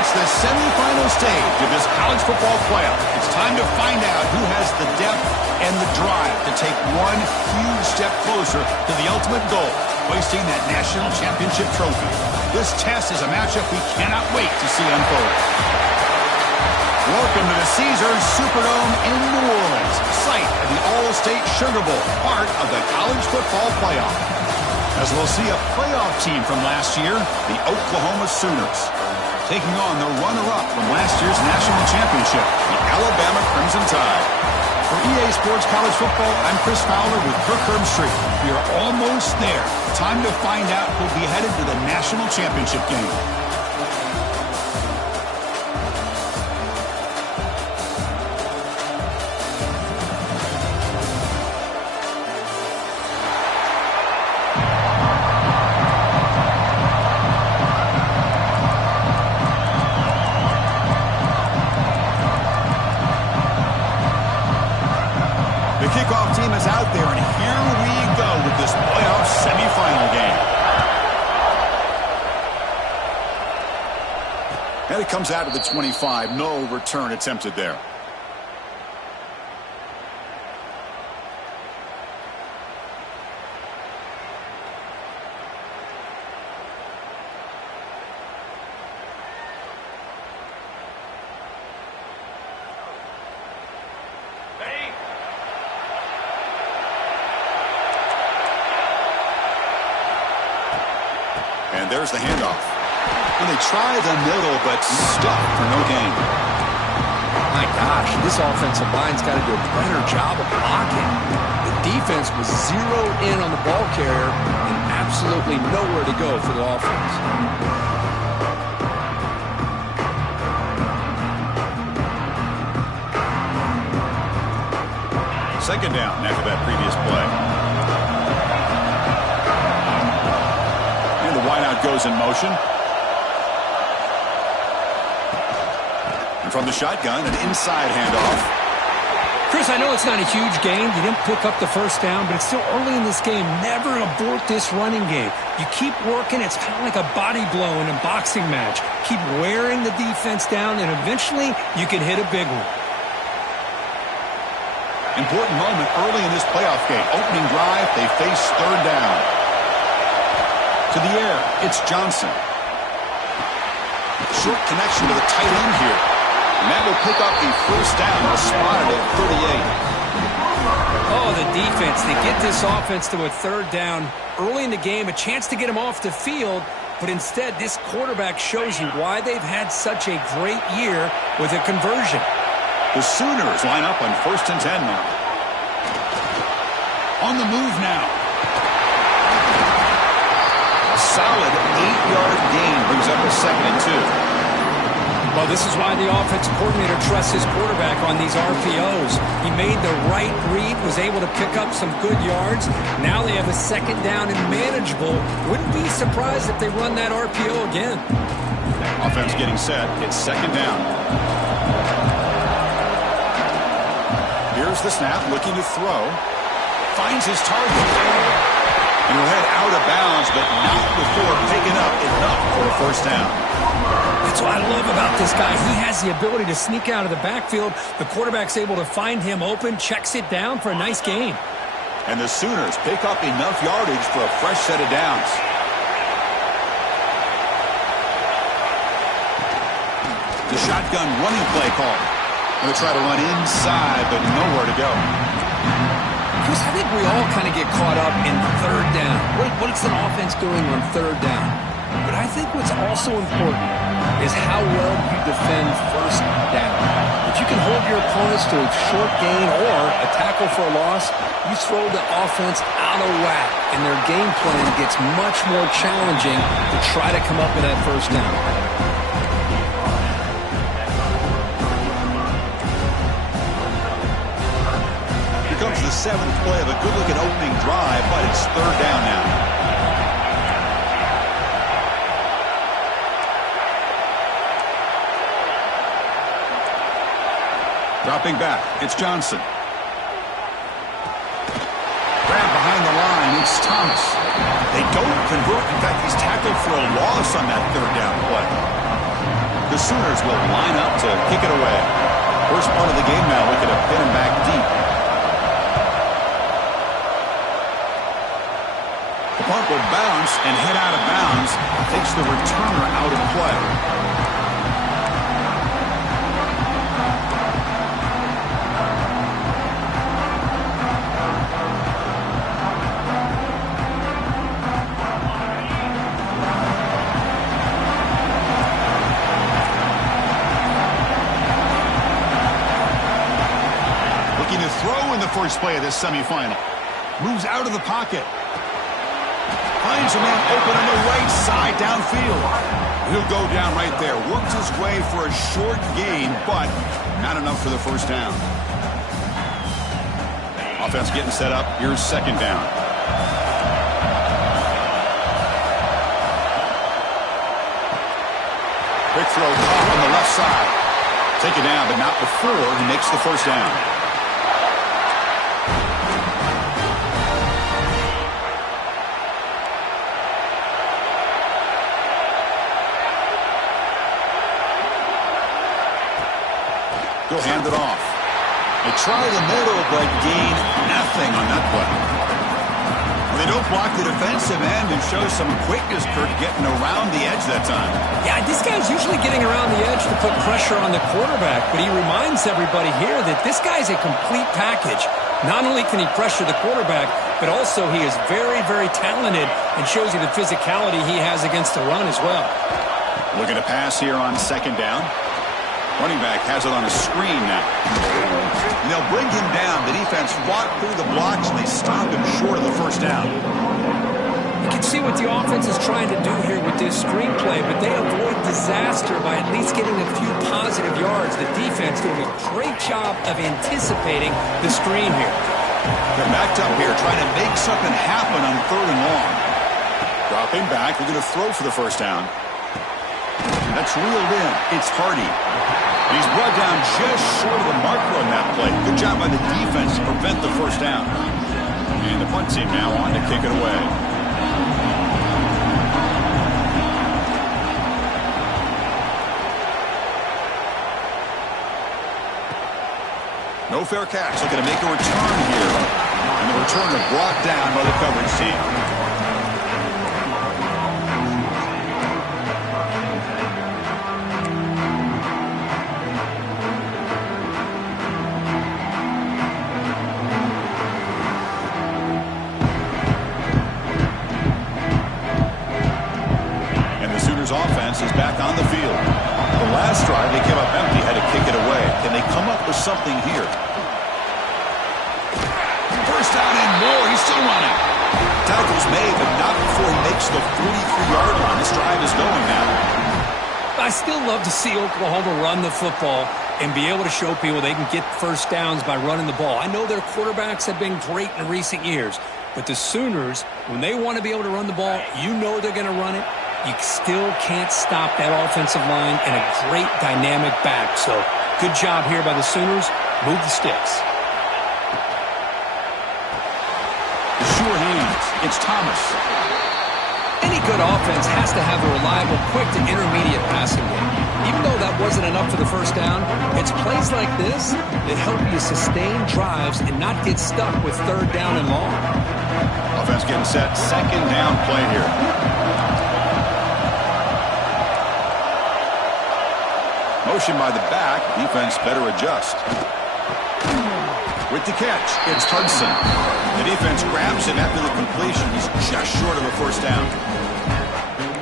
reached the semifinal stage of this college football playoff. It's time to find out who has the depth and the drive to take one huge step closer to the ultimate goal, hoisting that national championship trophy. This test is a matchup we cannot wait to see unfold. Welcome to the Caesars Superdome in New Orleans, site of the All-State Sugar Bowl, part of the college football playoff. As we'll see a playoff team from last year, the Oklahoma Sooners, taking on the runner-up from last year's national championship, the Alabama Crimson Tide. For EA Sports College Football, I'm Chris Fowler with Kirk Herbstreit. We are almost there. Time to find out who'll be headed to the national championship game. Kickoff team is out there, and here we go with this playoff semifinal game. And it comes out of the 25. No return attempted there. And there's the handoff. And they try the middle, but stuck for no gain. My gosh, this offensive line's got to do a better job of blocking. The defense was zeroed in on the ball carrier and absolutely nowhere to go for the offense. Second down after that previous play. Wideout goes in motion. And from the shotgun, an inside handoff. Chris, I know it's not a huge gain. You didn't pick up the first down, but it's still early in this game. Never abort this running game. You keep working. It's kind of like a body blow in a boxing match. Keep wearing the defense down, and eventually you can hit a big one. Important moment early in this playoff game. Opening drive, they face third down. To the air, it's Johnson. Short connection to the tight end here. And that will pick up a first down. Spotted at 38. Oh, the defense. They get this offense to a third down early in the game. A chance to get him off the field. But instead, this quarterback shows you why they've had such a great year with a conversion. The Sooners line up on 1st and 10 now. On the move now. Solid 8-yard gain brings up a 2nd and 2. Well, this is why the offensive coordinator trusts his quarterback on these RPOs. He made the right read, was able to pick up some good yards. Now they have a 2nd down and manageable. Wouldn't be surprised if they run that RPO again. Offense getting set. It's 2nd down. Here's the snap, looking to throw. Finds his target. And he'll head out of bounds, but not before picking up enough for a first down. That's what I love about this guy. He has the ability to sneak out of the backfield. The quarterback's able to find him open, checks it down for a nice gain. And the Sooners pick up enough yardage for a fresh set of downs. The shotgun running play call. Going to try to run inside, but nowhere to go. Chris, I think we all kind of get caught up in third down. What's an offense doing on third down? But I think what's also important is how well you defend first down. If you can hold your opponents to a short gain or a tackle for a loss, you throw the offense out of whack, and their game plan gets much more challenging to try to come up with that first down. Comes the 7th play of a good-looking opening drive, but it's third down now. Dropping back, it's Johnson. Grab behind the line, it's Thomas. They don't convert. In fact, he's tackled for a loss on that third down play. The Sooners will line up to kick it away. First part of the game now, looking to pin him back deep. The punt will bounce and hit out of bounds. Takes the returner out of play. First play of this semifinal. Moves out of the pocket. Finds a man open on the right side downfield. He'll go down right there. Works his way for a short gain, but not enough for the first down. Offense getting set up. Here's second down. Quick throw caught on the left side. Taken down, but not before he makes the first down. Go hand it off. They try the middle, but gain nothing on that play. Well, they don't block the defensive end and show some quickness, Kirk, getting around the edge that time. Yeah, this guy's usually getting around the edge to put pressure on the quarterback, but he reminds everybody here that this guy's a complete package. Not only can he pressure the quarterback, but also he is very, very talented and shows you the physicality he has against the run as well. Looking to pass here on second down. Running back has it on a screen now. And they'll bring him down. The defense fought through the blocks, and they stop him short of the first down. You can see what the offense is trying to do here with this screenplay, but they avoid disaster by at least getting a few positive yards. The defense doing a great job of anticipating the screen here. They're backed up here, trying to make something happen on third and long. Dropping back, they're going to throw for the first down. That's reeled in. It's Hardy. And he's brought down just short of the marker on that play. Good job by the defense to prevent the first down. And the punt team now on to kick it away. No fair catch. Looking to make a return here. And the returner brought down by the coverage team. Offense is back on the field. The last drive, they came up empty, had to kick it away. Can they come up with something here? First down and more. He's still running. Tackle's made, but not before he makes the 43-yard line. This drive is going now. I still love to see Oklahoma run the football and be able to show people they can get first downs by running the ball. I know their quarterbacks have been great in recent years, but the Sooners, when they want to be able to run the ball, you know they're going to run it. You still can't stop that offensive line and a great dynamic back. So good job here by the Sooners. Move the sticks. Sure hands. It's Thomas. Any good offense has to have a reliable, quick to intermediate passing game. Even though that wasn't enough for the first down, it's plays like this that help you sustain drives and not get stuck with third down and long. Offense getting set. Second down play here. Motion by the back. Defense better adjust. With the catch, it's Hudson. The defense grabs him after the completion. He's just short of a first down.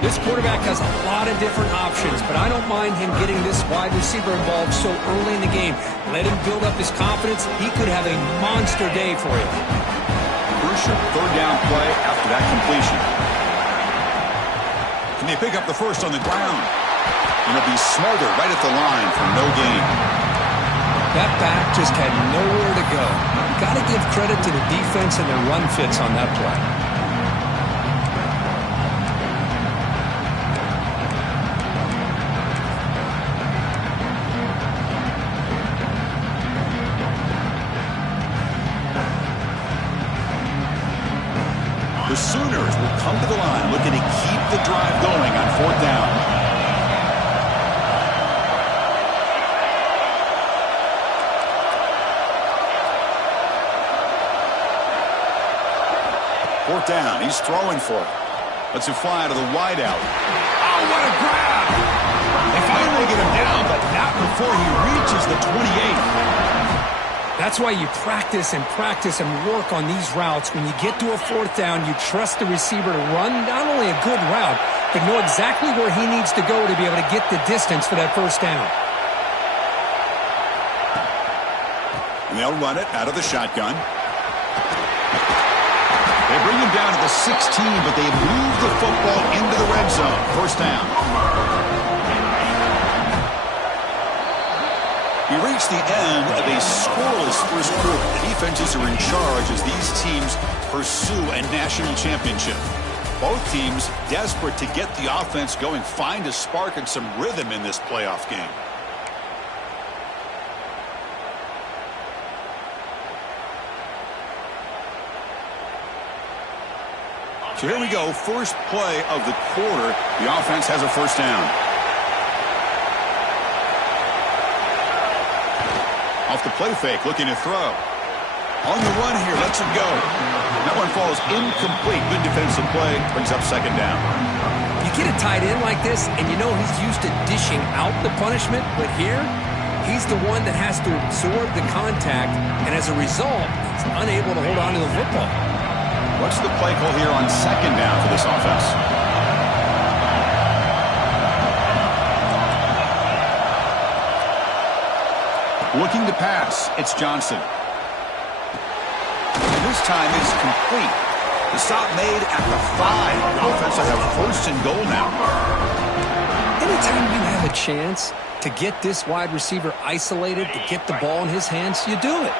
This quarterback has a lot of different options, but I don't mind him getting this wide receiver involved so early in the game. Let him build up his confidence. He could have a monster day for you. Crucial third down play after that completion. Can they pick up the first on the ground? And it'll be smothered right at the line for no gain. That back just had nowhere to go. Got to give credit to the defense and their run fits on that play. The Sooners will come to the line looking to keep the drive going on fourth down. Fourth down. He's throwing for it. Lets it fly out of the wide out. Oh, what a grab! They finally get him down, but not before he reaches the 28. That's why you practice and work on these routes. When you get to a fourth down, you trust the receiver to run not only a good route, but know exactly where he needs to go to be able to get the distance for that first down. And they'll run it out of the shotgun. They bring him down to the 16, but they move the football into the red zone. First down. We reach the end of a scoreless first quarter. The defenses are in charge as these teams pursue a national championship. Both teams desperate to get the offense going, find a spark and some rhythm in this playoff game. So here we go, first play of the quarter. The offense has a first down. Off the play fake, looking to throw. On the run here, lets it go. That one falls incomplete. Good defensive play, brings up second down. You get a tight end like this, and you know he's used to dishing out the punishment, but here, he's the one that has to absorb the contact, and as a result, he's unable to hold on to the football. What's the play call here on second down for this offense? Looking to pass, it's Johnson. And this time is complete. The stop made at the 5. The offense will have first and goal now. Anytime you have a chance to get this wide receiver isolated, to get the ball in his hands, you do it.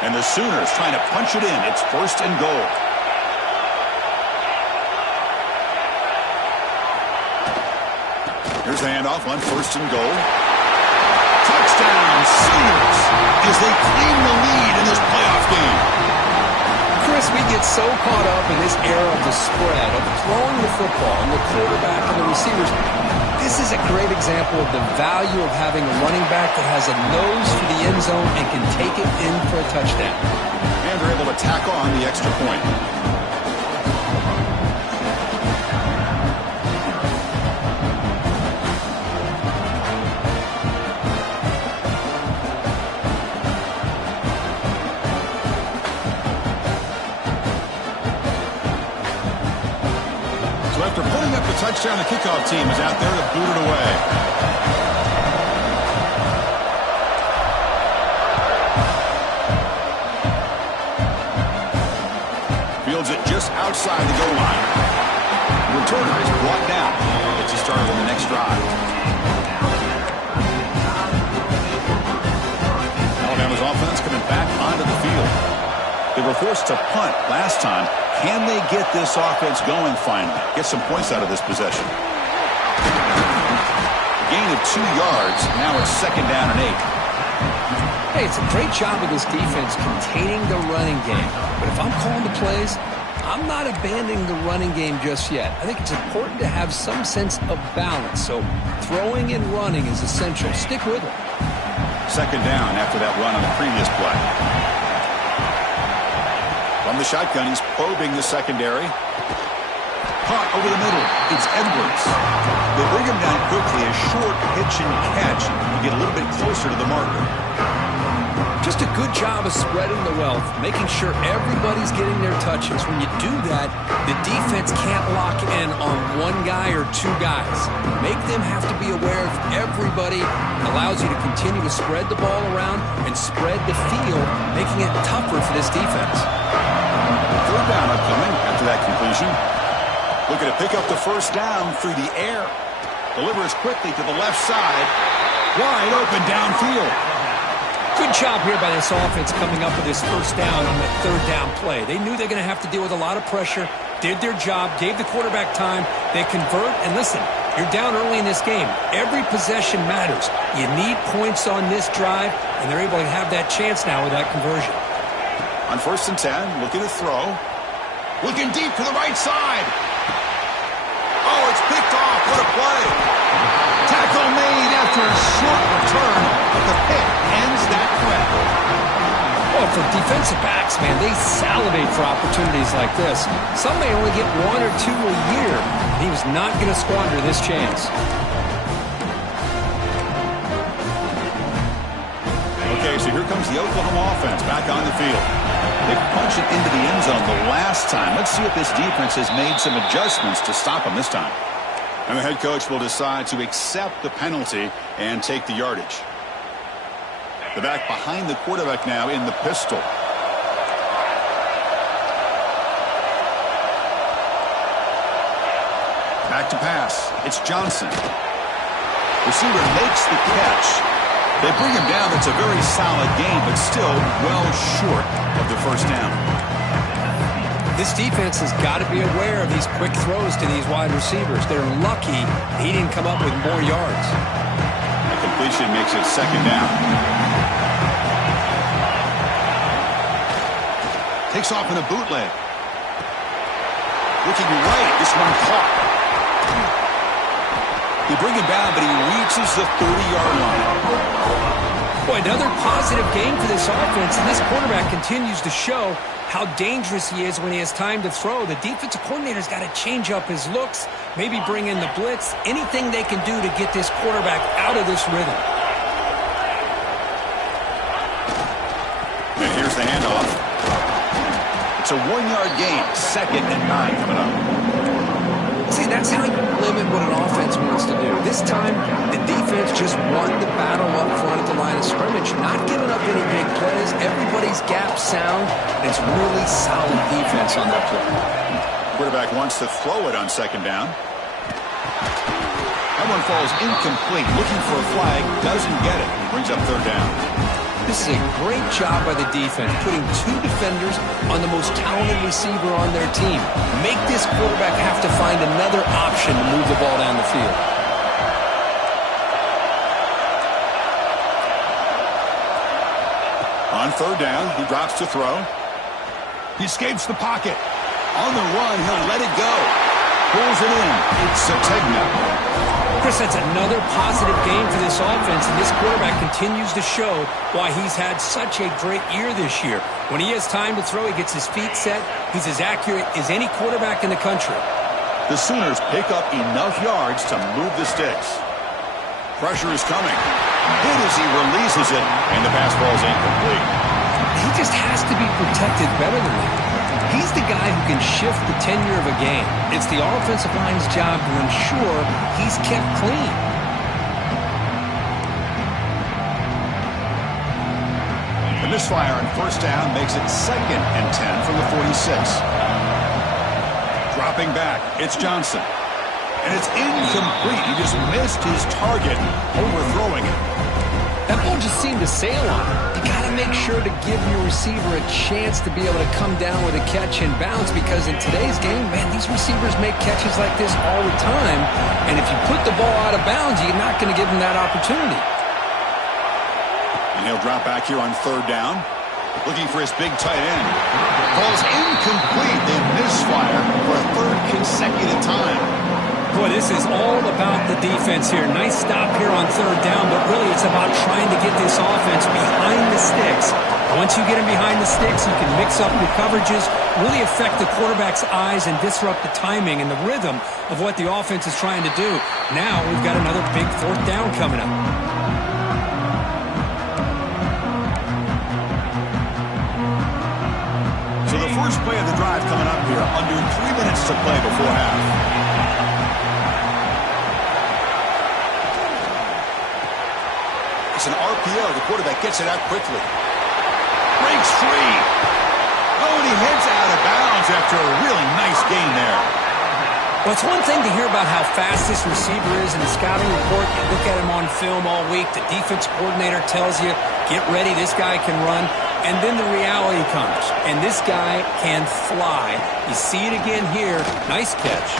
And the Sooners trying to punch it in. It's first and goal. Here's the handoff on first and goal. Touchdown, Sooners, as they claim the lead in this playoff game. Chris, we get so caught up in this era of the spread, of throwing the football, and the quarterback and the receivers. This is a great example of the value of having a running back that has a nose for the end zone and can take it in for a touchdown. And they're able to tack on the extra point. After putting up the touchdown, the kickoff team is out there to boot it away. Fields it just outside the goal line. The returner is brought down. Gets you started on the next drive. Alabama's offense coming back onto the field. They were forced to punt last time. Can they get this offense going finally? Get some points out of this possession. Gain of 2 yards. Now it's second down and 8. Hey, it's a great job of this defense containing the running game. But if I'm calling the plays, I'm not abandoning the running game just yet. I think it's important to have some sense of balance. So throwing and running is essential. Stick with it. Second down after that run on the previous play. From the shotgun, he's probing the secondary. Caught over the middle. It's Edwards. They bring him down quickly. A short pitch and catch to get a little bit closer to the marker. Just a good job of spreading the wealth, making sure everybody's getting their touches. When you do that, the defense can't lock in on one guy or 2 guys. Make them have to be aware of everybody. Allows you to continue to spread the ball around and spread the field, making it tougher for this defense. Third down upcoming after that completion. Looking to pick up the first down through the air. Delivers quickly to the left side. Wide open downfield. Good job here by this offense coming up with this first down on that third down play. They knew they were going to have to deal with a lot of pressure, did their job, gave the quarterback time. They convert, and listen, you're down early in this game. Every possession matters. You need points on this drive, and they're able to have that chance now with that conversion. On first and 10, looking to throw. Looking deep to the right side. Oh, it's picked off. What a play. Tackle made after a short return, but the pick ends that threat. Well, For defensive backs, man, they salivate for opportunities like this. Some may only get 1 or 2 a year. He was not going to squander this chance. Okay, so here comes the Oklahoma offense back on the field. They punched it into the end zone the last time. Let's see if this defense has made some adjustments to stop them this time. And the head coach will decide to accept the penalty and take the yardage. The back behind the quarterback now in the pistol. Back to pass. It's Johnson. Receiver makes the catch. They bring him down. It's a very solid game, but still well short of the first down. This defense has got to be aware of these quick throws to these wide receivers. They're lucky he didn't come up with more yards. The completion makes it second down. Takes off in a bootleg. Looking right. This one caught. They bring him down, but he reaches the 30-yard line. Boy, another positive game for this offense, and this quarterback continues to show how dangerous he is when he has time to throw. The defensive coordinator's got to change up his looks, maybe bring in the blitz, anything they can do to get this quarterback out of this rhythm. And here's the handoff. It's a 1-yard gain, 2nd and 9 coming up. See, that's how you limit what an offense wants to do. This time, the defense just won the battle up front at the line of scrimmage, not giving up any big plays. Everybody's gap sound. It's really solid defense on that play. Quarterback wants to throw it on 2nd down. That one falls incomplete. Looking for a flag, doesn't get it. He brings up 3rd down. This is a great job by the defense, putting 2 defenders on the most talented receiver on their team. Make this quarterback have to find another option to move the ball down the field. On 3rd down, he drops to throw. He escapes the pocket. On the run, he'll let it go. Pulls it in. It's Sategna. Chris, that's another positive game for this offense, and this quarterback continues to show why he's had such a great year this year. When he has time to throw, he gets his feet set. He's as accurate as any quarterback in the country. The Sooners pick up enough yards to move the sticks. Pressure is coming. Hit as he releases it, and the pass ball's incomplete. He just has to be protected better than that. He's the guy who can shift the tenure of a game. It's the offensive line's job to ensure he's kept clean. The misfire on 1st down makes it 2nd and 10 from the 46. Dropping back, it's Johnson. And it's incomplete. He just missed his target, overthrowing it. That ball just seemed to sail on him. You got to make sure to give your receiver a chance to be able to come down with a catch and bounce, because in today's game, man, these receivers make catches like this all the time. And if you put the ball out of bounds, you're not going to give them that opportunity. And he'll drop back here on 3rd down. Looking for his big tight end. Falls incomplete. They misfire for a 3rd consecutive time. Boy, this is all about the defense here. Nice stop here on 3rd down, but really it's about trying to get this offense behind the sticks. Once you get them behind the sticks, you can mix up your coverages, really affect the quarterback's eyes and disrupt the timing and the rhythm of what the offense is trying to do. Now we've got another big 4th down coming up. So the first play of the drive coming up here, under 3 minutes to play before half. It's an RPO. The quarterback gets it out quickly. Breaks free. Oh, and he heads out of bounds after a really nice gain there. Well, it's one thing to hear about how fast this receiver is in the scouting report. You look at him on film all week. The defense coordinator tells you, get ready, this guy can run. And then the reality comes, and this guy can fly. You see it again here. Nice catch.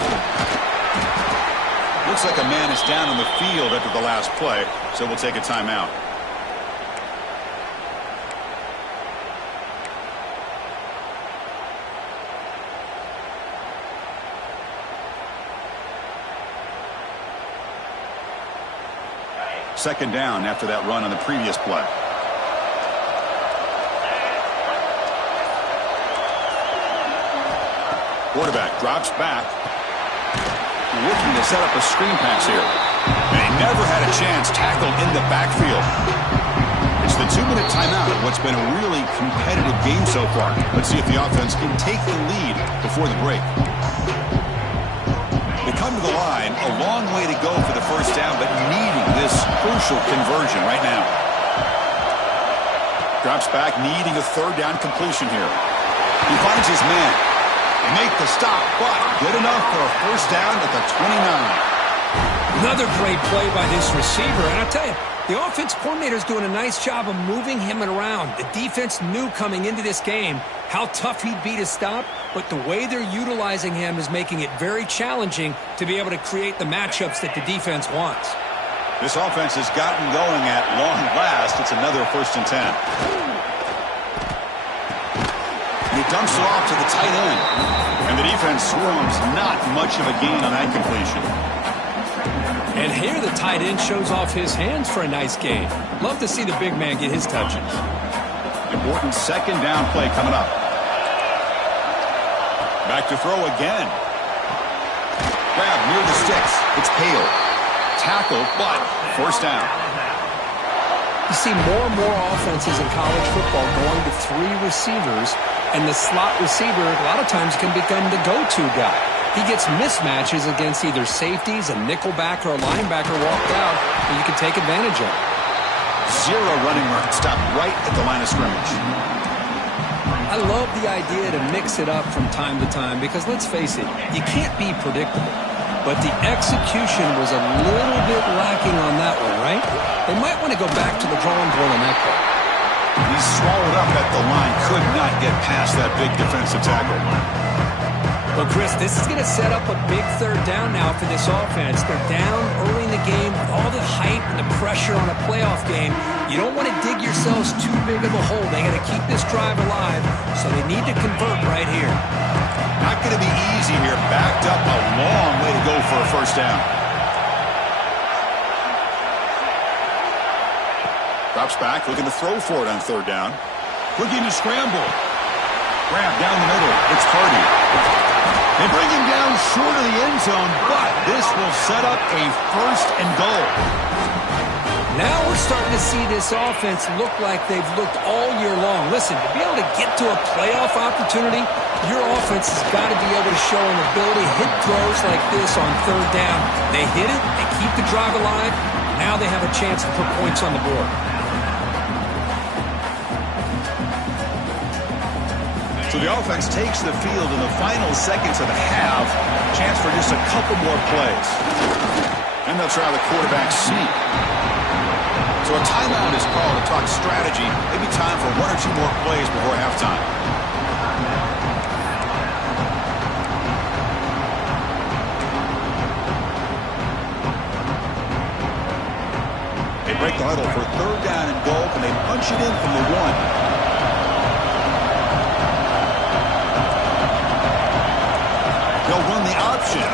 Looks like a man is down on the field after the last play, so we'll take a timeout. Second down after that run on the previous play. Quarterback drops back. Looking to set up a screen pass here. And he never had a chance tackled in the backfield. It's the 2-minute timeout of what's been a really competitive game so far. Let's see if the offense can take the lead before the break. They come to the line, a long way to go for the first down, but needing this crucial conversion right now. Drops back, needing a third down completion here. He finds his man. They make the stop, but good enough for a first down at the 29. Another great play by this receiver, and I'll tell you, the offense coordinator is doing a nice job of moving him around. The defense knew coming into this game how tough he'd be to stop, but the way they're utilizing him is making it very challenging to be able to create the matchups that the defense wants. This offense has gotten going at long last. It's another 1st and 10. And he dumps it off to the tight end. And the defense swarms not much of a gain on that completion. And here the tight end shows off his hands for a nice gain. Love to see the big man get his touches. Important 2nd down play coming up. Back to throw again. Grab near the sticks. It's Hale. Tackle, but 1st down. You see more and more offenses in college football going to 3 receivers, and the slot receiver a lot of times can become the go-to guy. He gets mismatches against either safeties, a nickelback, or a linebacker walked out that you can take advantage of. 0 running room. Stop right at the line of scrimmage. I love the idea to mix it up from time to time because, let's face it, you can't be predictable. But the execution was a little bit lacking on that one, right? They might want to go back to the drawing board on that play. He's swallowed up at the line. Could not get past that big defensive tackle. Well, Chris, this is going to set up a big 3rd down now for this offense. They're down early in the game with all the hype and the pressure on a playoff game. You don't want to dig yourselves too big of a hole. They got to keep this drive alive, so they need to convert right here. Not going to be easy here. Backed up a long way to go for a 1st down. Drops back, looking to throw for it on 3rd down. Looking to scramble. Grab down the middle. It's Hardy. They bring him down short of the end zone, but this will set up a 1st and goal. Now we're starting to see this offense look like they've looked all year long. Listen, to be able to get to a playoff opportunity, your offense has got to be able to show an ability to hit throws like this on 3rd down. They hit it, they keep the drive alive, now they have a chance to put points on the board. So the offense takes the field in the final seconds of the half. Chance for just a couple more plays. And they'll try the quarterback sneak. So a timeout is called to talk strategy. Maybe time for 1 or 2 more plays before halftime. They break the huddle for 3rd down and goal, and they punch it in from the 1. They'll run the option.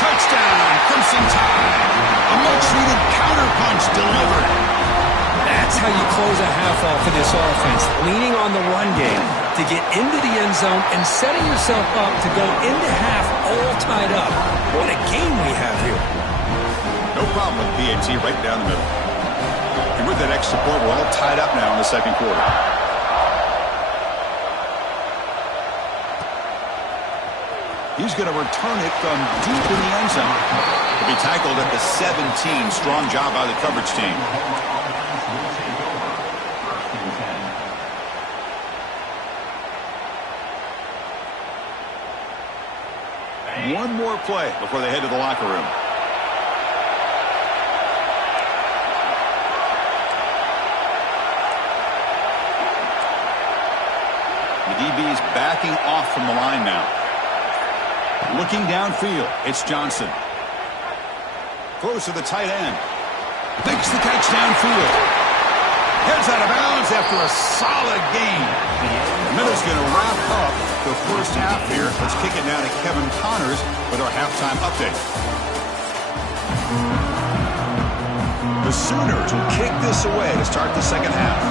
Touchdown, Crimson Tide. A much-needed counterpunch delivered. That's how you close a half off of this offense, leaning on the run game to get into the end zone and setting yourself up to go into half all tied up. What a game we have here. No problem with PAT right down the middle. And with that extra point, we're all tied up now in the 2nd quarter. He's going to return it from deep in the end zone. He'll be tackled at the 17. Strong job by the coverage team. One more play before they head to the locker room. The DB's backing off from the line now. Looking downfield, it's Johnson. Throws to the tight end. Makes the catch downfield. Heads out of bounds after a solid game. The Miller's going to wrap up the first half here. Let's kick it now to Kevin Connors with our halftime update. The Sooners will kick this away to start the 2nd half.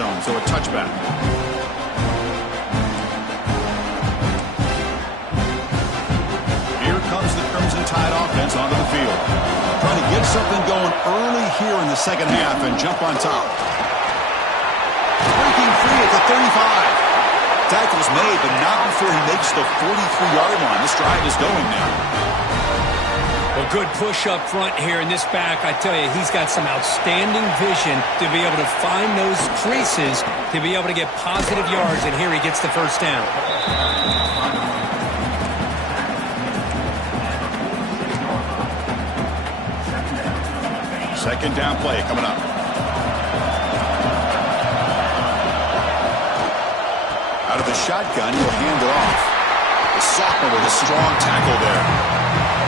zone, so a touchback. Here comes the Crimson Tide offense onto the field. Trying to get something going early here in the second half and jump on top. Breaking free at the 35. Tackle's made, but not before he makes the 43-yard line. This drive is going now. Well, good push up front here in this back. I tell you, he's got some outstanding vision to be able to find those creases, to be able to get positive yards, and here he gets the first down. Second down play coming up. Out of the shotgun, he'll hand it off. The sophomore with a strong tackle there.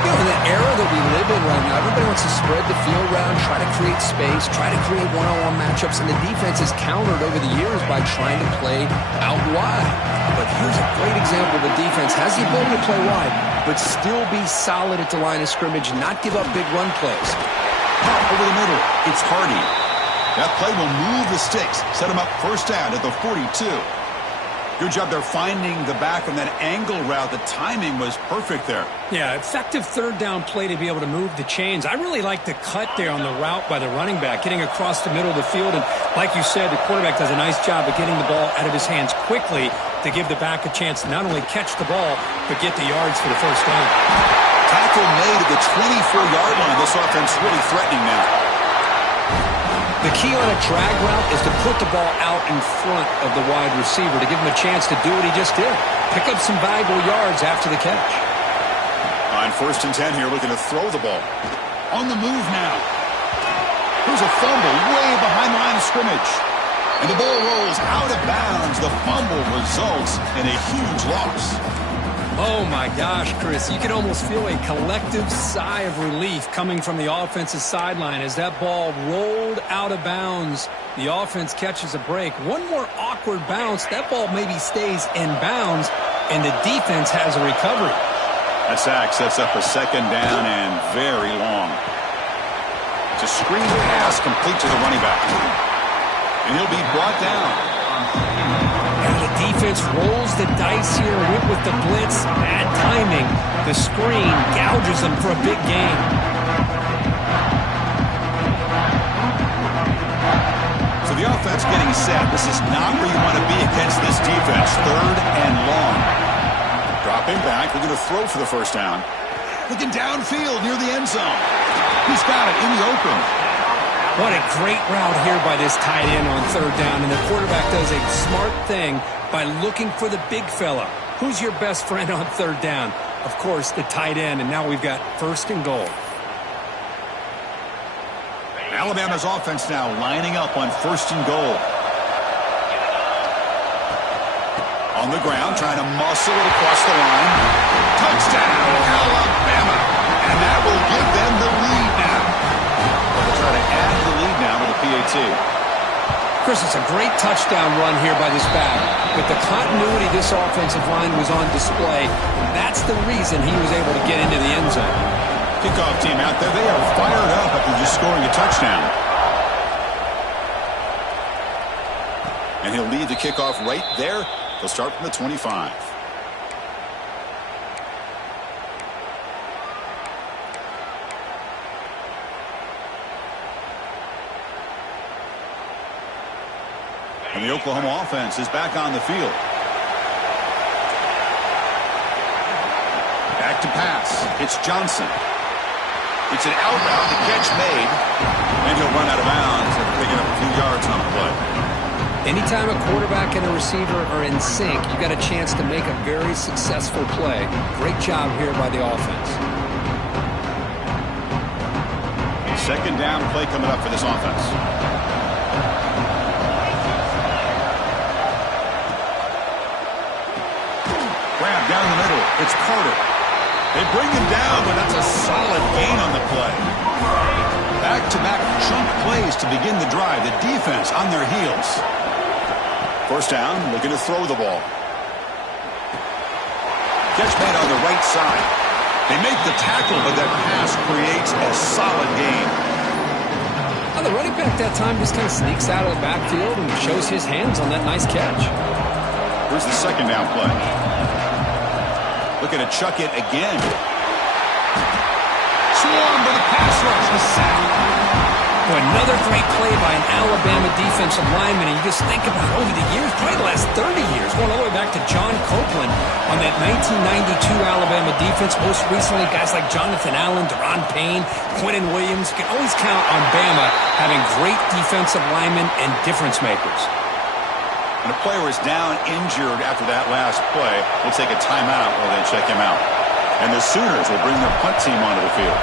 You know, in the era that we live in right now, everybody wants to spread the field around, try to create space, try to create one-on-one matchups, and the defense has countered over the years by trying to play out wide. But here's a great example of a defense has the ability to play wide, but still be solid at the line of scrimmage, not give up big run plays. Over the middle, it's Hardy. That play will move the sticks, set him up first down at the 42. Good job there finding the back on that angle route. The timing was perfect there. Yeah, effective third down play to be able to move the chains. I really like the cut there on the route by the running back, getting across the middle of the field. And like you said, the quarterback does a nice job of getting the ball out of his hands quickly to give the back a chance to not only catch the ball, but get the yards for the first down. Tackle made at the 24-yard line. This offense really threatening now. The key on a drag route is to put the ball out in front of the wide receiver to give him a chance to do what he just did. Pick up some valuable yards after the catch. On 1st and 10 here, looking to throw the ball. On the move now. Here's a fumble way behind the line of scrimmage. And the ball rolls out of bounds. The fumble results in a huge loss. Oh, my gosh, Chris. You can almost feel a collective sigh of relief coming from the offensive sideline as that ball rolled out of bounds. The offense catches a break. One more awkward bounce. That ball maybe stays in bounds, and the defense has a recovery. That sack sets up a second down and very long. It's a screen pass complete to the running back. And he'll be brought down. And the defense rolls the dice here, went with the blitz. Bad timing. The screen gouges them for a big gain. So the offense getting set. This is not where you want to be against this defense. Third and long. Dropping back. They're going to throw for the first down. Looking downfield near the end zone. He's got it in the open. What a great route here by this tight end on third down, and the quarterback does a smart thing by looking for the big fella. Who's your best friend on third down? Of course, the tight end, and now we've got 1st and goal. Alabama's offense now lining up on 1st and goal. On the ground, trying to muscle it across the line. Touchdown, Alabama! And that will give them the lead now. They'll try to add to the lead now with a PAT. Chris, it's a great touchdown run here by this back. But the continuity this offensive line was on display. That's the reason he was able to get into the end zone. Kickoff team out there. They are fired up after just scoring a touchdown. And he'll lead the kickoff right there. They'll start from the 25. And the Oklahoma offense is back on the field. Back to pass. It's Johnson. It's an out route. The catch made. And he'll run out of bounds after picking up a few yards on the play. Anytime a quarterback and a receiver are in sync, you got a chance to make a very successful play. Great job here by the offense. Second down play coming up for this offense. Grab down the middle. It's Carter. They bring him down, but that's a solid gain on the play. Back-to-back chunk plays to begin the drive. The defense on their heels. First down, looking to throw the ball. Catch made on the right side. They make the tackle, but that pass creates a solid gain. Well, the running back that time just kind of sneaks out of the backfield and shows his hands on that nice catch. Here's the second down play. Looking to chuck it again. Swarmed by the pass rush. The sack. Boy, another great play by an Alabama defensive lineman. And you just think about over the years, probably the last 30 years, going all the way back to John Copeland on that 1992 Alabama defense. Most recently, guys like Jonathan Allen, Deron Payne, Quentin Williams. You can always count on Bama having great defensive linemen and difference makers. And a player is down injured after that last play. We'll take a timeout while they check him out. And the Sooners will bring their punt team onto the field.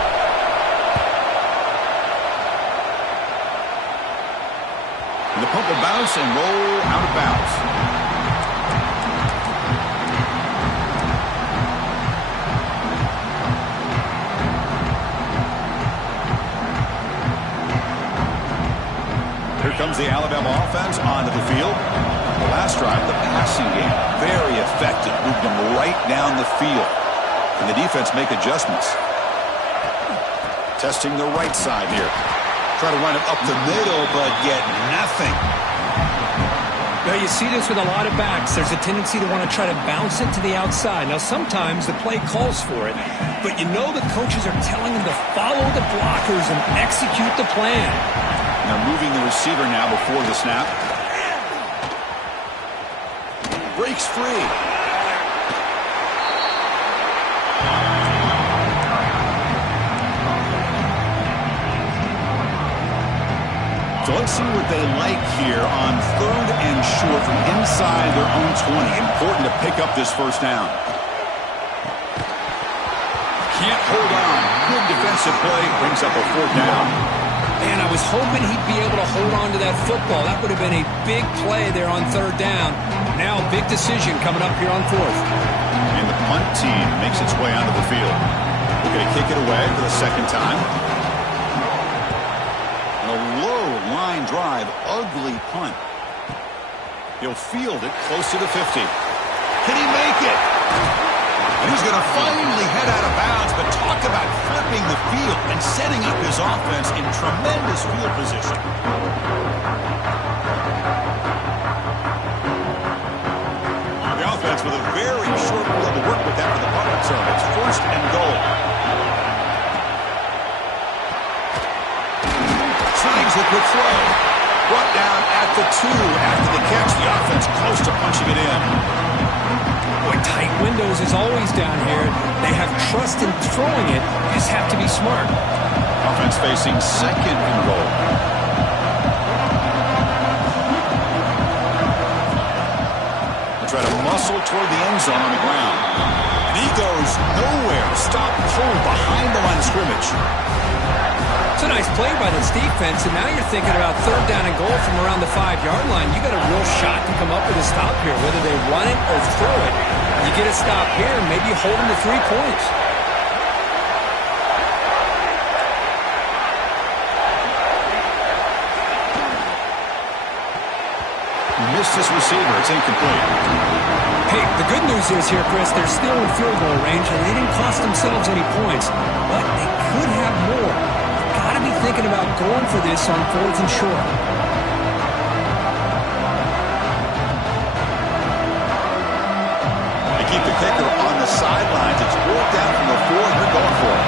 And the punt will bounce and roll out of bounds. Here comes the Alabama offense onto the field. The last drive, the passing game, very effective. Moved them right down the field. And the defense make adjustments. Testing the right side here. Try to run it up the middle, but get nothing. Well, you see this with a lot of backs. There's a tendency to want to try to bounce it to the outside. Now, sometimes the play calls for it, but you know the coaches are telling them to follow the blockers and execute the plan. They're moving the receiver now before the snap. Breaks free. So let's see what they like here on 3rd and short from inside their own 20. Important to pick up this first down. Can't hold on. Good defensive play. Brings up a 4th down. Man, I was hoping he'd be able to hold on to that football. That would have been a big play there on 3rd down. Now, big decision coming up here on 4th. And the punt team makes its way onto the field. We're going to kick it away for the second time. A low line drive, ugly punt. He'll field it close to the 50. Can he make it? And he's going to finally head out of bounds, but talk about flipping the field and setting up his offense in tremendous field position. The offense with a very short field to work with after the punt return. It's 1st and goal. Tries a quick throw. Brought down at the 2 after the catch. The offense close to punching it in. Boy, tight windows is always down here. They have trust in throwing it. You just have to be smart. Offense facing 2nd and goal. They try to muscle toward the end zone on the ground. And he goes nowhere. Stop cold behind the line of scrimmage. It's a nice play by this defense, and now you're thinking about 3rd down and goal from around the 5-yard line. You got a real shot to come up with a stop here, whether they run it or throw it. You get a stop here, and maybe hold them to 3 points. Missed his receiver. It's incomplete. Hey, the good news is here, Chris, they're still in field goal range, and they didn't cost themselves any points, but they could have more. Got to be thinking about going for this on 4th and short. They keep the kicker on the sidelines. It's 4th down from the 4, and they're going for it.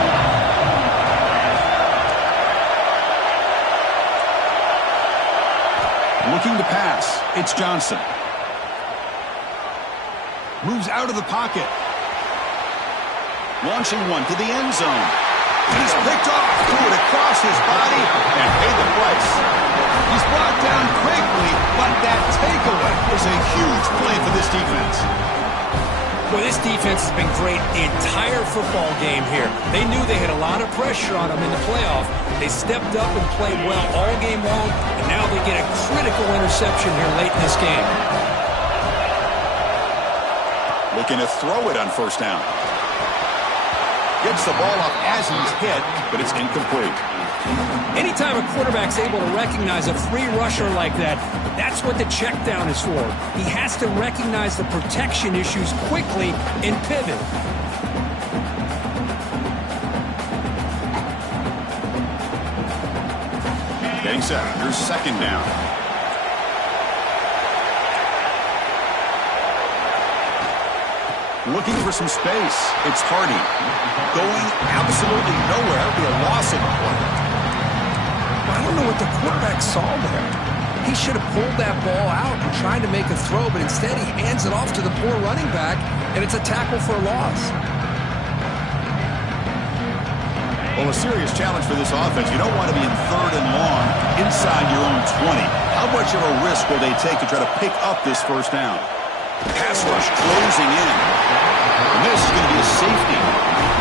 Looking to pass. It's Johnson. Moves out of the pocket. Launching one to the end zone. And he's picked off. Threw it across his body and paid the price. He's brought down quickly, but that takeaway is a huge play for this defense. Well, this defense has been great the entire football game here. They knew they had a lot of pressure on them in the playoff. They stepped up and played well all game long, and now they get a critical interception here late in this game. Looking to throw it on 1st down. Gets the ball up as he's hit, but it's incomplete. Anytime a quarterback's able to recognize a free rusher like that, that's what the check down is for. He has to recognize the protection issues quickly and pivot. Getting set. Here's second down. Looking for some space. It's Hardy. Going absolutely nowhere. Be a loss of the play. I don't know what the quarterback saw there. He should have pulled that ball out and tried to make a throw, but instead he hands it off to the poor running back, and it's a tackle for a loss. Well, a serious challenge for this offense. You don't want to be in third and long inside your own 20. How much of a risk will they take to try to pick up this first down? Pass rush closing in. And this is going to be a safety.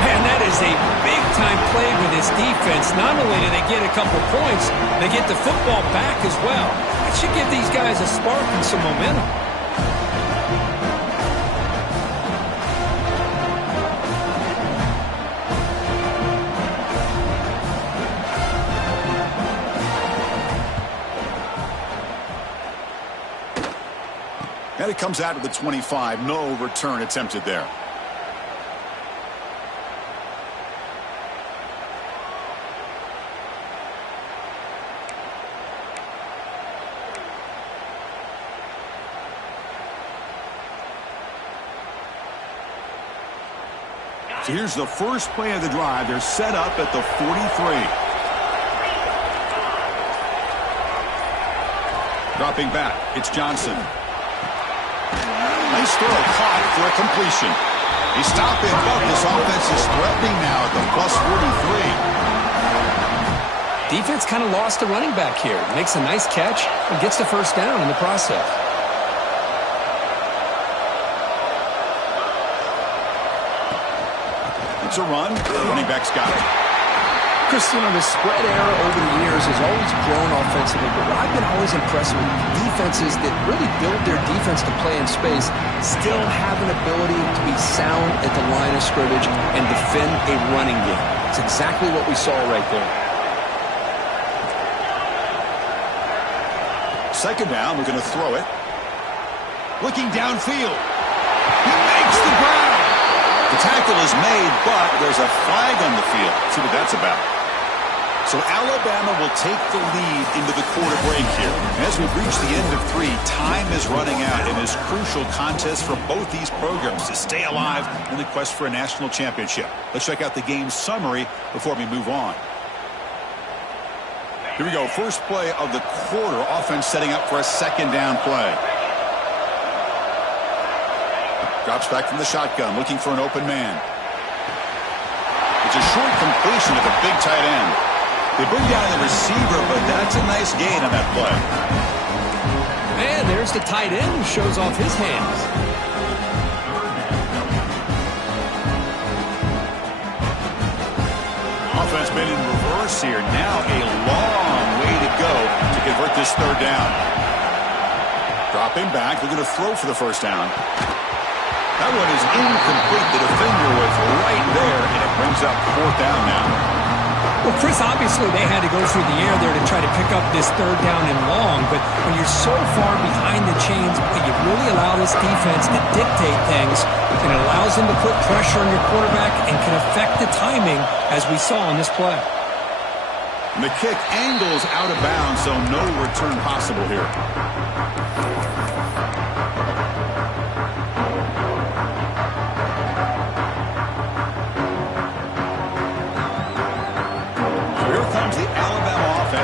Man, that is a big-time play for this defense. Not only do they get a couple points, they get the football back as well. It should give these guys a spark and some momentum. And it comes out to the 25. No return attempted there. So here's the first play of the drive. They're set up at the 43. Dropping back, it's Johnson. Nice throw, caught for a completion. He stopped it, but this offense is threatening now at the plus 43. Defense kind of lost the running back here. Makes a nice catch and gets the first down in the process. It's a run. The running back's got it. Chris, you know, the spread era over the years has always grown offensively, but what I've been always impressed with defenses that really build their defense to play in space still have an ability to be sound at the line of scrimmage and defend a running game. It's exactly what we saw right there. Second down, we're going to throw it. Looking downfield. He makes the grab. The tackle is made, but there's a flag on the field. Let's see what that's about. So Alabama will take the lead into the quarter break here. As we reach the end of 3, time is running out in this crucial contest for both these programs to stay alive in the quest for a national championship. Let's check out the game summary before we move on. Here we go. First play of the quarter. Offense setting up for a second down play. Drops back from the shotgun, looking for an open man. It's a short completion to the big tight end. They bring down the receiver, but that's a nice gain on that play. And there's the tight end who shows off his hands. Offense been in reverse here. Now a long way to go to convert this third down. Dropping back. They're going to throw for the first down. That one is incomplete. The defender was right there, and it brings up fourth down now. Well, Chris, obviously they had to go through the air there to try to pick up this third down and long, but when you're so far behind the chains, you really allow this defense to dictate things, and it allows them to put pressure on your quarterback and can affect the timing, as we saw on this play. And the kick angles out of bounds, so no return possible here.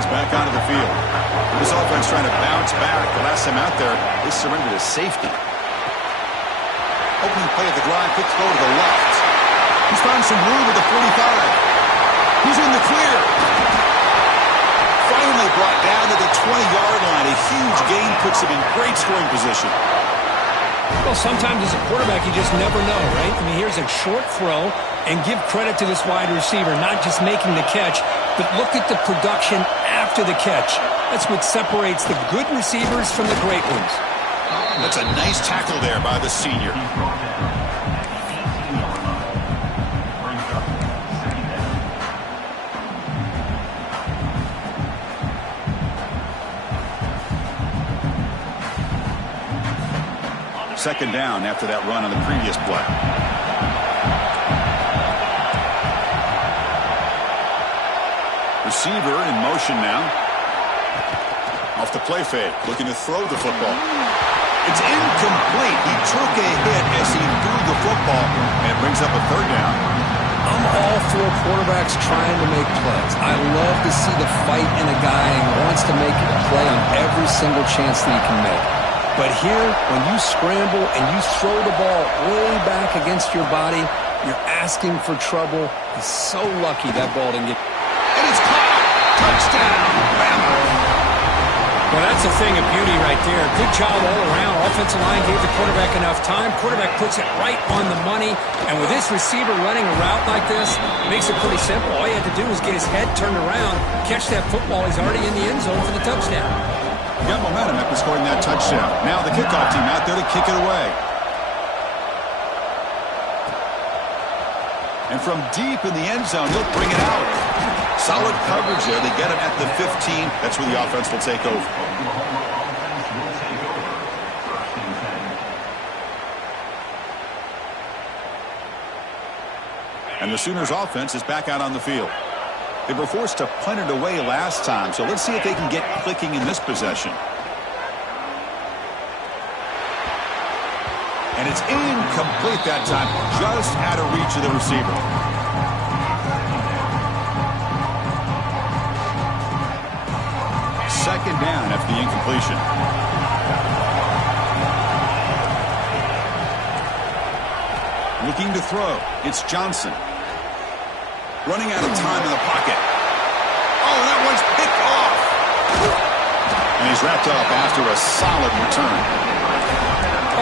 Back onto the field. This offense trying to bounce back. The last time out there, they surrendered a safety. Opening play of the drive, quick throw to the left. He's found some room at the 45. He's in the clear. Finally brought down to the 20-yard line. A huge gain puts him in great scoring position. Well, sometimes as a quarterback, you just never know, right? I mean, here's a short throw, and give credit to this wide receiver, not just making the catch, but look at the production after the catch. That's what separates the good receivers from the great ones. That's a nice tackle there by the senior. Second down after that run on the previous play. Receiver in motion now. Off the play fake, looking to throw the football. It's incomplete. He took a hit as he threw the football, and it brings up a third down. I'm all for quarterbacks trying to make plays. I love to see the fight in a guy and wants to make a play on every single chance that he can make. But here, when you scramble and you throw the ball way back against your body, you're asking for trouble. He's so lucky that ball didn't get... And it's caught! Touchdown! Bama! Well, that's a thing of beauty right there. Good job all around. Offensive line gave the quarterback enough time. Quarterback puts it right on the money. And with this receiver running a route like this, it makes it pretty simple. All you had to do was get his head turned around, catch that football. He's already in the end zone for the touchdown. Got momentum after scoring that touchdown. Now the kickoff team out there to kick it away. And from deep in the end zone, he'll bring it out. Solid coverage there. They get him at the 15. That's where the offense will take over. And the Sooners offense is back out on the field. They were forced to punt it away last time, so let's see if they can get clicking in this possession. And it's incomplete that time, just out of reach of the receiver. Second down after the incompletion. Looking to throw. It's Johnson. Running out of time in the pocket. Oh, that one's picked off. And he's wrapped up after a solid return.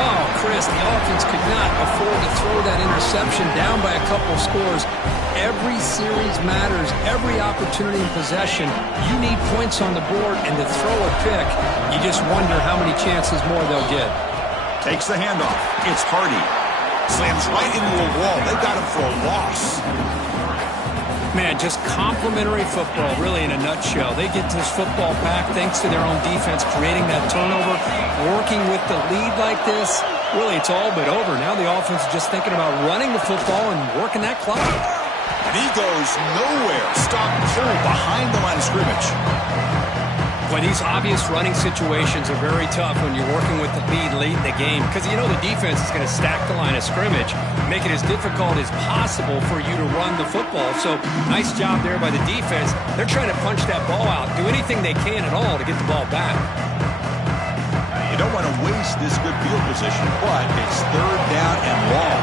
Oh, Chris, the offense could not afford to throw that interception down by a couple of scores. Every series matters. Every opportunity in possession. You need points on the board, and to throw a pick, you just wonder how many chances more they'll get. Takes the handoff. It's Hardy. Slams right into a wall. They got him for a loss. Man, just complimentary football, really, in a nutshell. They get this football back thanks to their own defense, creating that turnover, working with the lead like this. Really, it's all but over. Now the offense is just thinking about running the football and working that clock. And he goes nowhere. Stopped cold behind the line of scrimmage. But these obvious running situations are very tough when you're working with the lead late in the game, because you know the defense is going to stack the line of scrimmage, make it as difficult as possible for you to run the football. So nice job there by the defense. They're trying to punch that ball out, do anything they can at all to get the ball back. You don't want to waste this good field position, but it's third down and long.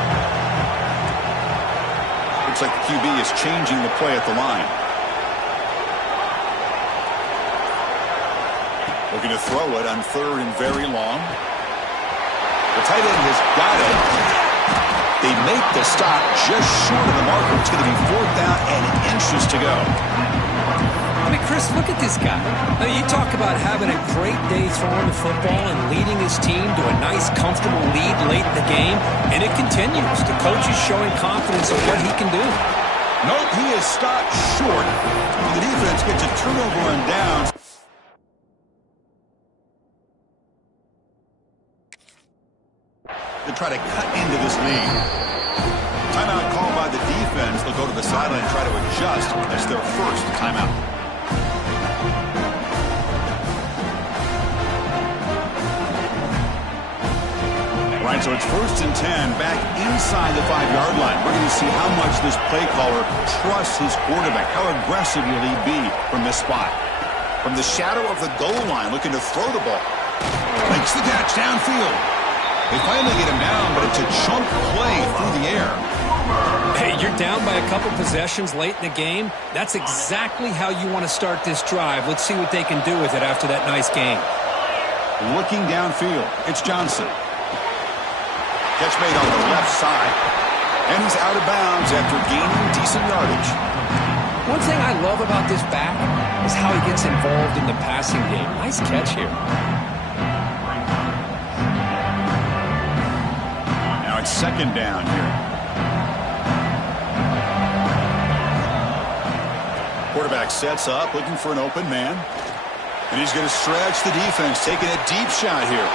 Looks like the QB is changing the play at the line. Looking to throw it on third and very long. The tight end has got it. They make the stop just short of the marker. It's going to be fourth down and inches to go. I mean, Chris, look at this guy. Now, you talk about having a great day throwing the football and leading his team to a nice, comfortable lead late in the game, and it continues. The coach is showing confidence of what he can do. Nope, he is stopped short. The defense gets a turnover on downs. To try to cut into this lead. Timeout called by the defense. They'll go to the sideline and try to adjust. That's their first timeout. Right, so it's first and 10 back inside the 5-yard line. We're going to see how much this play caller trusts his quarterback. How aggressive will he be from this spot? From the shadow of the goal line, looking to throw the ball. Makes the catch downfield. They finally get him down, but it's a chunk play through the air. Hey, you're down by a couple possessions late in the game. That's exactly how you want to start this drive. Let's see what they can do with it after that nice game. Looking downfield, it's Johnson. Catch made on the left side. And he's out of bounds after gaining decent yardage. One thing I love about this back is how he gets involved in the passing game. Nice catch here. It's second down here. Quarterback sets up, looking for an open man. And he's going to stretch the defense, taking a deep shot here.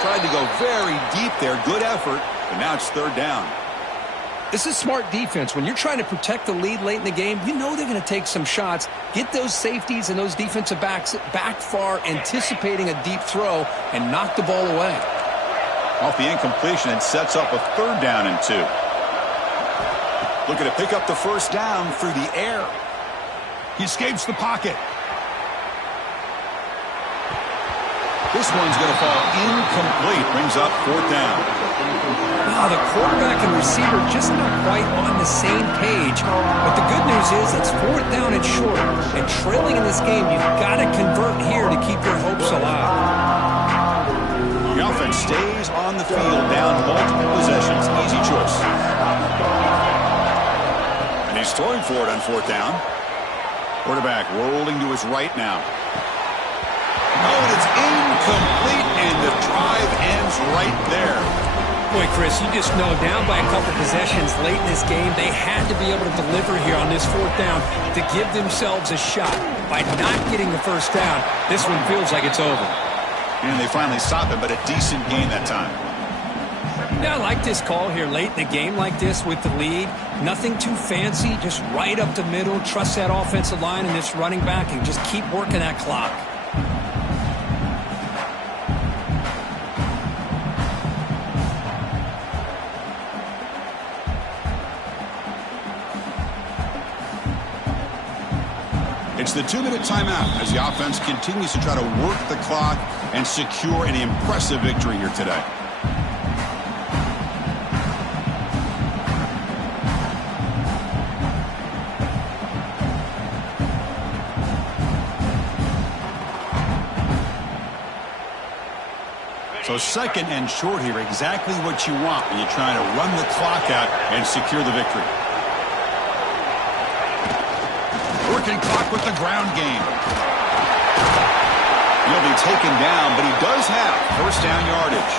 Tried to go very deep there. Good effort, but now it's third down. This is smart defense. When you're trying to protect the lead late in the game, you know they're going to take some shots, get those safeties and those defensive backs back far, anticipating a deep throw, and knock the ball away. Off the incompletion, it sets up a 3rd down and 2. Looking to pick up the first down through the air. He escapes the pocket. This one's going to fall incomplete. Brings up 4th down. Wow, the quarterback and receiver just not quite on the same page. But the good news is it's 4th down and short. And trailing in this game, you've got to convert here to keep your hopes alive. The offense stays on the field, down multiple possessions. Easy choice. And he's throwing for it on 4th down. Quarterback rolling to his right now. Oh, it's incomplete, and the drive ends right there. Boy, Chris, you just know down by a couple possessions late in this game, they had to be able to deliver here on this 4th down to give themselves a shot. By not getting the first down, this one feels like it's over. And they finally stop it, but a decent gain that time. Yeah, I like this call here late in a game like this with the lead. Nothing too fancy, just right up the middle. Trust that offensive line and this running back and just keep working that clock. It's the 2-minute timeout as the offense continues to try to work the clock and secure an impressive victory here today. So 2nd and short here, exactly what you want when you're trying to run the clock out and secure the victory. Working clock with the ground game. He'll be taken down, but he does have 1st down yardage.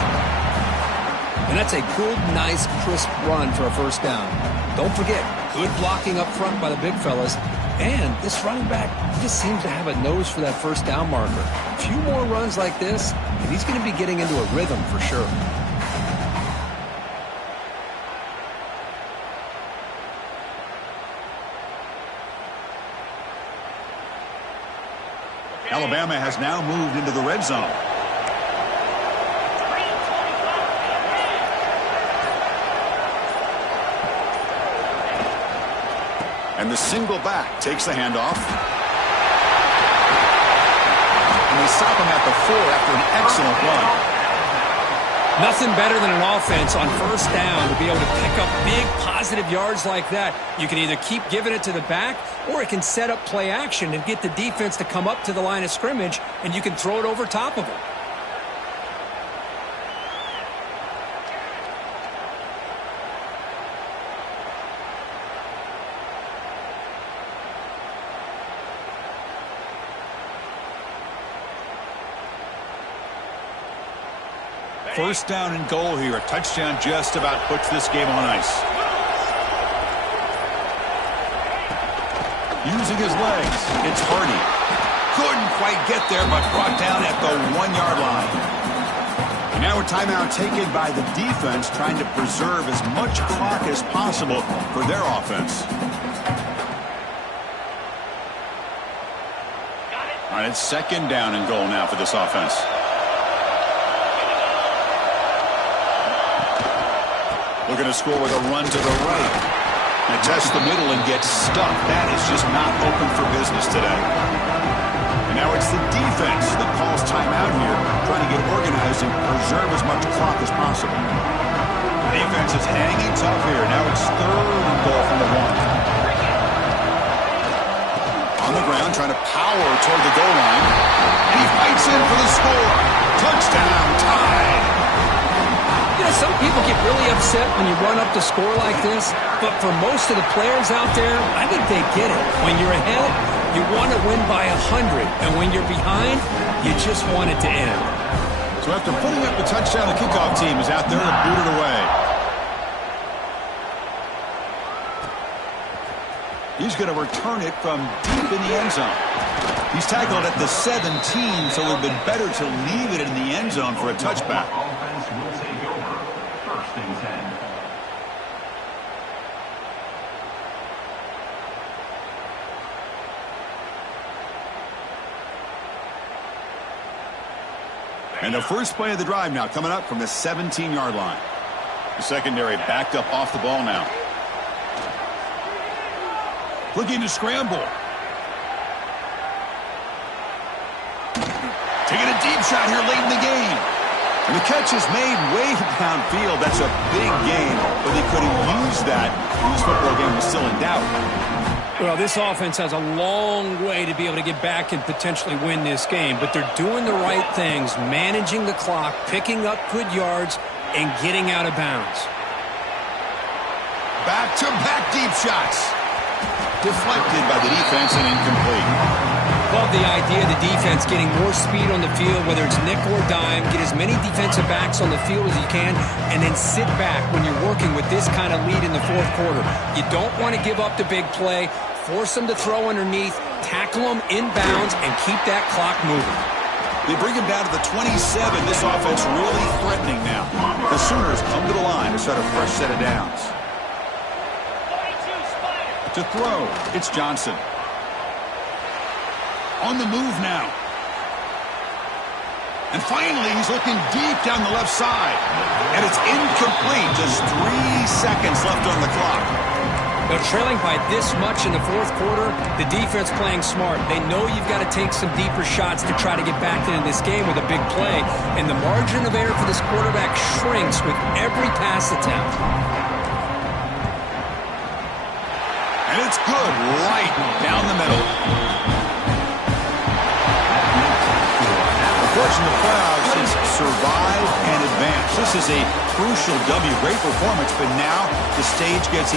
And that's a good, nice, crisp run for a 1st down. Don't forget, good blocking up front by the big fellas. And this running back just seems to have a nose for that 1st down marker. A few more runs like this, and he's going to be getting into a rhythm for sure. Alabama has now moved into the red zone. And the single back takes the handoff. And they stop him at the 4 after an excellent run. Nothing better than an offense on 1st down to be able to pick up big positive yards like that. You can either keep giving it to the back, or it can set up play action and get the defense to come up to the line of scrimmage, and you can throw it over top of them. First down and goal here. A touchdown just about puts this game on ice. Using his legs, it's Hardy. Couldn't quite get there, but brought down at the 1-yard line. And now a timeout taken by the defense, trying to preserve as much clock as possible for their offense. All right, it's 2nd down and goal now for this offense. Looking to score with a run to the right. And test the middle and get stuck. That is just not open for business today. And now it's the defense that calls timeout here, trying to get organized and preserve as much clock as possible. The defense is hanging tough here. Now it's 3rd and goal from the 1. On the ground, trying to power toward the goal line. And he fights in for the score. Touchdown, tied. You know, some people get really upset when you run up the score like this, but for most of the players out there, I think they get it. When you're ahead, you want to win by 100, and when you're behind, you just want it to end. So after putting up the touchdown, the kickoff team is out there to boot it away. He's going to return it from deep in the end zone. He's tackled at the 17, so it would have been better to leave it in the end zone for a touchback. And the first play of the drive now coming up from the 17-yard line. The secondary backed up off the ball now. Looking to scramble. Taking a deep shot here late in the game. And the catch is made way downfield. That's a big gain, but they couldn't use that. This football game was still in doubt. Well, this offense has a long way to be able to get back and potentially win this game, but they're doing the right things, managing the clock, picking up good yards, and getting out of bounds. Back-to-back deep shots. Deflected by the defense and incomplete. Love the idea of the defense getting more speed on the field, whether it's nickel or dime, get as many defensive backs on the field as you can, and then sit back when you're working with this kind of lead in the fourth quarter. You don't want to give up the big play, force them to throw underneath, tackle them inbounds, and keep that clock moving. They bring him down to the 27. This offense really threatening now. The Sooners come to the line to start a fresh set of downs. To throw, it's Johnson. On the move now. And finally, he's looking deep down the left side. And it's incomplete. Just 3 seconds left on the clock. They're trailing by this much in the fourth quarter. The defense playing smart. They know you've got to take some deeper shots to try to get back into this game with a big play. And the margin of error for this quarterback shrinks with every pass attempt. And it's good right down the middle. Unfortunately, the playoffs has survived and advanced. This is a crucial W. Great performance, but now the stage gets